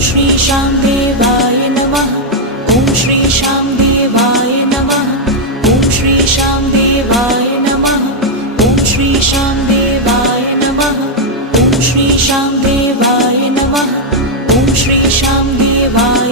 श्री शां देवाय नमः। ॐ श्री शां देवाय नमः। ॐ श्री शां देवाय नमः। ॐ श्री शां देवाय नमः। ॐ श्री शां देवाय नमः। ॐ श्री शां देवाय